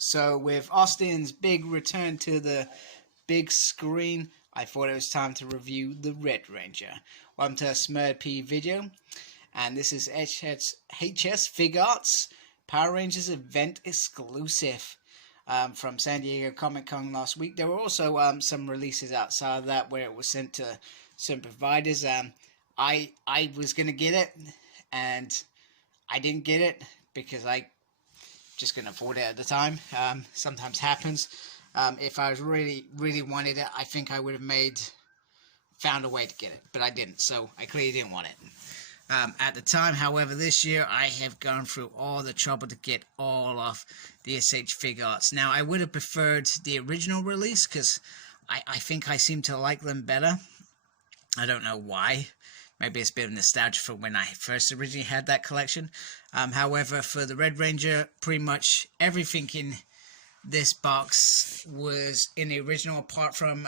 So with Austin's big return to the big screen, I thought it was time to review the Red Ranger. Welcome to a Smurd video, and this is HS Figuarts Power Rangers event exclusive from San Diego Comic Con last week. There were also some releases outside of that where it was sent to some providers. I was gonna get it, and I didn't get it because I just couldn't afford it at the time. Sometimes happens. If I was really wanted it, I think I would have found a way to get it, but I didn't, so I clearly didn't want it at the time. However, this year I have gone through all the trouble to get all of the SH Figuarts. Now, I would have preferred the original release because I think I seem to like them better. I don't know why. Maybe it's a bit of nostalgia for when I first originally had that collection. However, for the Red Ranger, pretty much everything in this box was in the original, apart from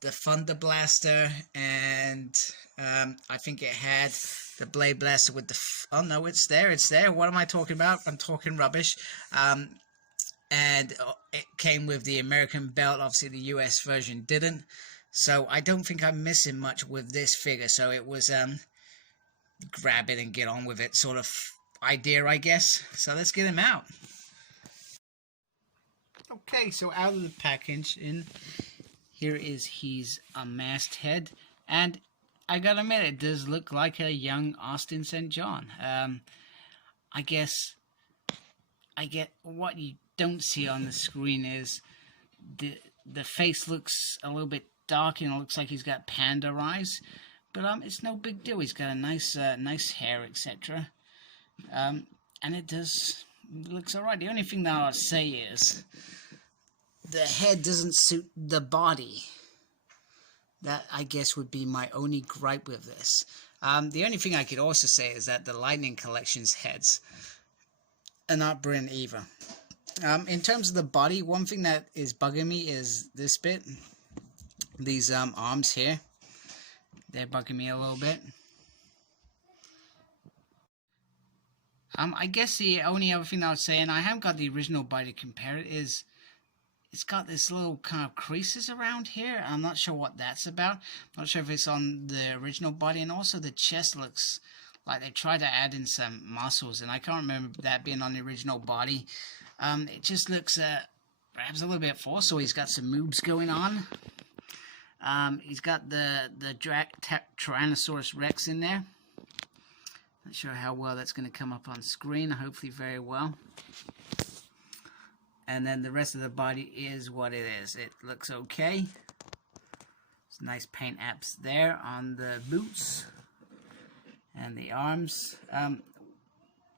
the Thunder Blaster, and I think it had the Blade Blaster with the... oh no, it's there. What am I talking about? I'm talking rubbish. And it came with the American belt. Obviously, the US version didn't. So I don't think I'm missing much with this figure. So it was grab it and get on with it sort of idea, I guess. So let's get him out. Okay, so out of the package, here is his unmasked head, and I gotta admit, it does look like a young Austin St. John. I guess what you don't see on the screen is the face looks a little bit dark, and it looks like he's got panda eyes, but it's no big deal. He's got a nice hair, etc. And it looks alright. The only thing that I'll say is the head doesn't suit the body. That, I guess, would be my only gripe with this. The only thing I could also say is that the Lightning Collection's heads are not brilliant either. In terms of the body, one thing that is bugging me is this bit. These arms here. They're bugging me a little bit. I guess the only other thing I would say, and I haven't got the original body to compare it, is it's got this little kind of creases around here. I'm not sure what that's about. I'm not sure if it's on the original body, and also the chest looks like they tried to add in some muscles, and I can't remember that being on the original body. It just looks perhaps a little bit forced, so he's got some moves going on. He's got the Tyrannosaurus Rex in there. Not sure how well that's going to come up on screen. Hopefully very well. And then the rest of the body is what it is. It looks okay. Some nice paint apps there on the boots and the arms.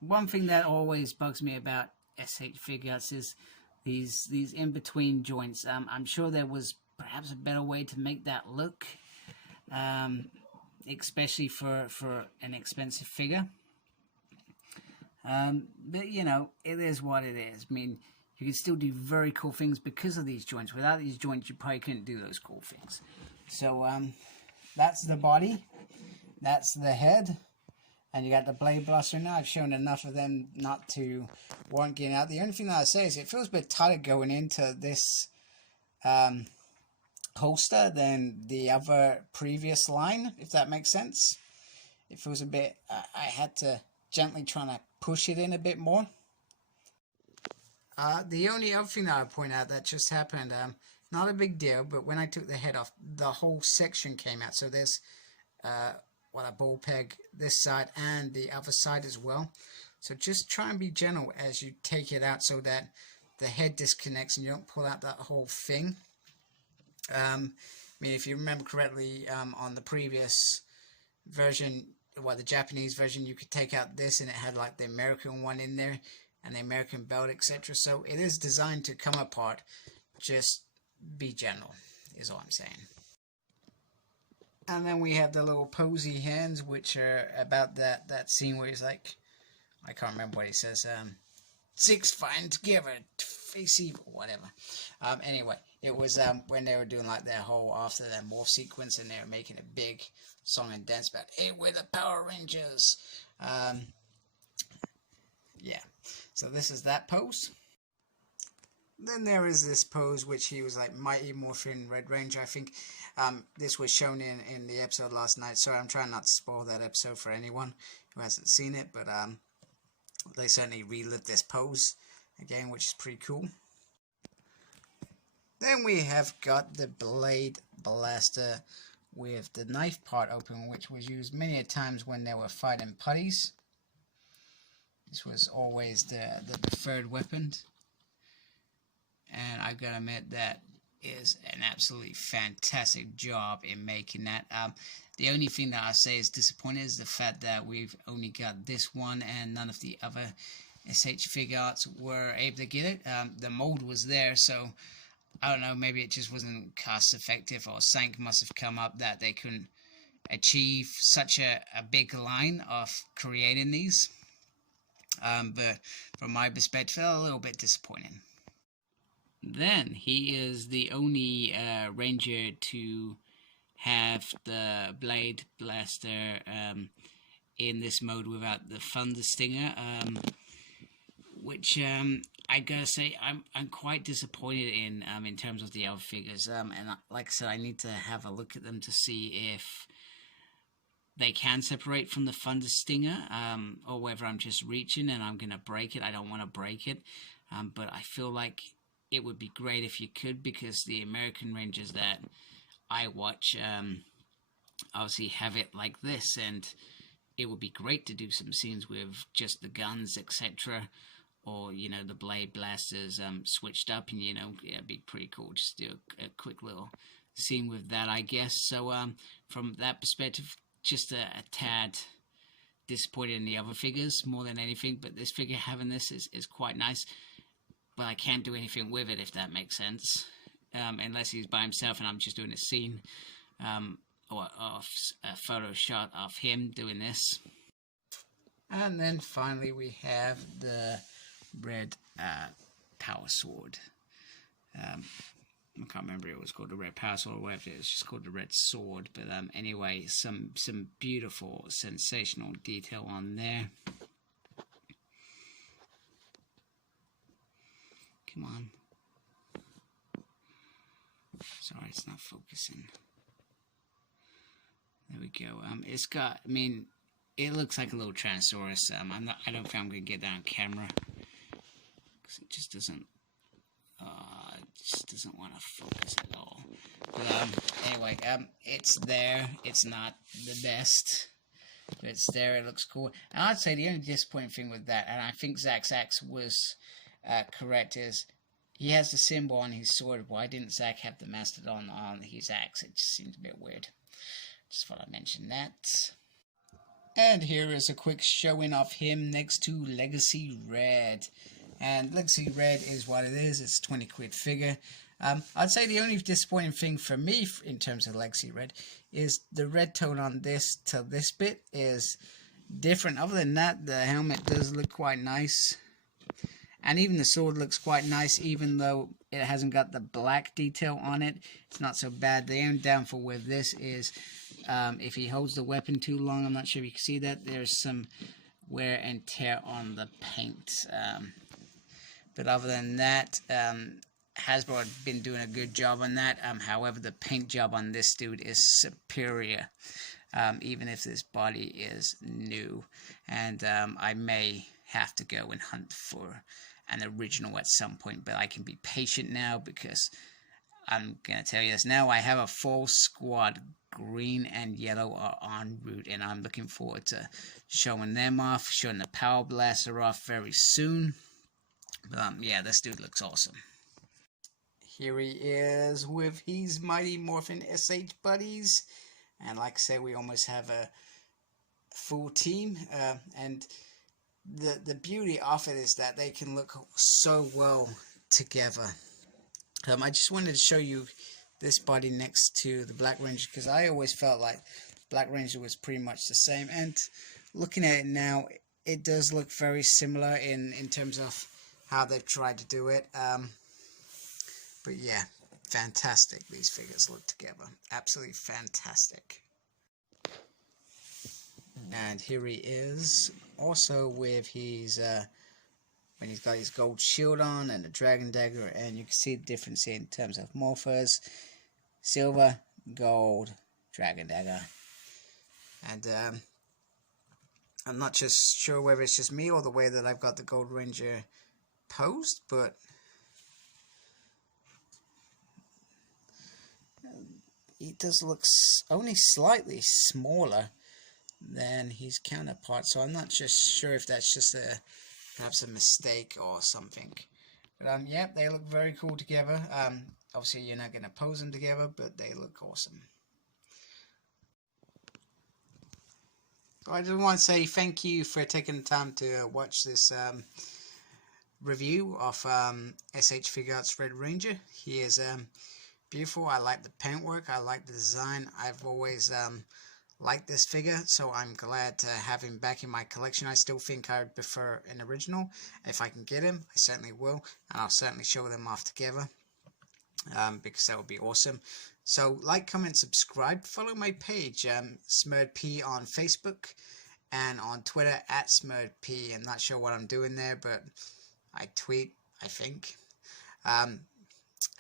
One thing that always bugs me about SH Figuarts is these in-between joints. I'm sure there was perhaps a better way to make that look, especially for an expensive figure. But you know, it is what it is. I mean, you can still do very cool things because of these joints. Without these joints, you probably couldn't do those cool things. So that's the body, that's the head, and you got the Blade Blaster. Now I've shown enough of them not to warrant getting out. The only thing that I say is it feels a bit tighter going into this holster than the other previous line, if that makes sense. It feels a bit, I had to gently try to push it in a bit more. The only other thing that I point out that just happened, not a big deal, but when I took the head off, the whole section came out. So there's a ball peg this side and the other side as well. So just try and be gentle as you take it out so that the head disconnects and you don't pull out that whole thing. I mean, if you remember correctly, on the previous version, well, the Japanese version, you could take out this and it had like the American one in there and the American belt, etc. So it is designed to come apart. Just be gentle, is all I'm saying. And then we have the little posy hands, which are about that scene where he's like, I can't remember what he says, six fine together, face evil, whatever. Anyway, it was when they were doing like their whole after their morph sequence, and they were making a big song and dance about, hey, we're the Power Rangers. Yeah, so this is that pose. Then there is this pose which he was like Mighty Morphin Red Ranger. I think this was shown in the episode last night, so I'm trying not to spoil that episode for anyone who hasn't seen it, but they certainly relived this pose again, which is pretty cool. Then we have got the Blade Blaster with the knife part open, which was used many a times when they were fighting putties. This was always the preferred weapon, and I've got to admit that is an absolutely fantastic job in making that. The only thing that I say is disappointing is the fact that we've only got this one and none of the other SH Figuarts were able to get it. The mold was there, so I don't know, maybe it just wasn't cost effective, or something must have come up that they couldn't achieve such a big line of creating these. But from my perspective, a little bit disappointing. Then he is the only ranger to have the Blade Blaster in this mode without the Thunder Stinger, which I gotta say I'm quite disappointed in terms of the other figures. And like I said, I need to have a look at them to see if they can separate from the Thunder Stinger, or whether I'm just reaching and I'm gonna break it. I don't want to break it, but I feel like it would be great if you could, because the American Rangers that I watch obviously have it like this, and it would be great to do some scenes with just the guns, etc., or the Blade Blasters switched up, and it'd be pretty cool just to do a quick little scene with that, I guess. So from that perspective, just a tad disappointed in the other figures more than anything, but this figure having this is quite nice, but I can't do anything with it, if that makes sense, unless he's by himself and I'm just doing a scene or a photo shot of him doing this. And then finally we have the red power sword. I can't remember if it was called the red power sword or whatever it was, just called the red sword, but anyway, some beautiful sensational detail on there. Come on. Sorry, it's not focusing. There we go. It's got, it looks like a little Tyrannosaurus. I don't think I'm gonna get that on camera, because it just doesn't want to focus at all. But anyway, it's there. It's not the best, but it's there. It looks cool. And I'd say the only disappointing thing with that, and I think Zach's axe was correct, is he has the symbol on his sword. Why didn't Zach have the mastodon on his axe? It just seems a bit weird. Just thought I'd mention that. And here is a quick showing of him next to Legacy Red. And Legacy Red is what it is. It's a 20 quid figure. I'd say the only disappointing thing for me in terms of Legacy Red is the red tone on this to this bit is different. Other than that, the helmet does look quite nice. And even the sword looks quite nice, even though it hasn't got the black detail on it. It's not so bad. The only downfall with this is if he holds the weapon too long, I'm not sure if you can see that, there's some wear and tear on the paint. But other than that, Hasbro had been doing a good job on that. However, the paint job on this dude is superior, even if this body is new. And I may have to go and hunt for an original at some point, but I can be patient now, because I'm going to tell you this now, I have a full squad. Green and yellow are en route, and I'm looking forward to showing them off, showing the Power Blaster off very soon. But yeah, this dude looks awesome. Here he is with his Mighty Morphin SH buddies, and like I said, we almost have a full team, and the beauty of it is that they can look so well together. I just wanted to show you this body next to the Black Ranger, because I always felt like Black Ranger was pretty much the same, and looking at it now, it does look very similar in terms of how they've tried to do it. But yeah, fantastic. These figures look together. Absolutely fantastic. And here he is, also with his when he's got his gold shield on and the dragon dagger, and you can see the difference in terms of morphers: silver, gold, dragon dagger. And I'm not just sure whether it's just me or the way that I've got the Gold Ranger posed, but he does look only slightly smaller than his counterpart, so I'm not just sure if that's just perhaps a mistake or something. But yeah, they look very cool together. Obviously you're not going to pose them together, but they look awesome. So I just want to say thank you for taking the time to watch this review of SH Figuarts Red Ranger. He is beautiful. I like the paintwork. I like the design. I've always liked this figure, so I'm glad to have him back in my collection. I still think I would prefer an original. If I can get him, I certainly will, and I'll certainly show them off together, because that would be awesome. So like, comment, subscribe, follow my page, SmurredP on Facebook, and on Twitter @SmurredP. I'm not sure what I'm doing there, but I tweet, I think. And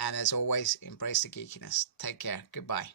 as always, embrace the geekiness. Take care. Goodbye.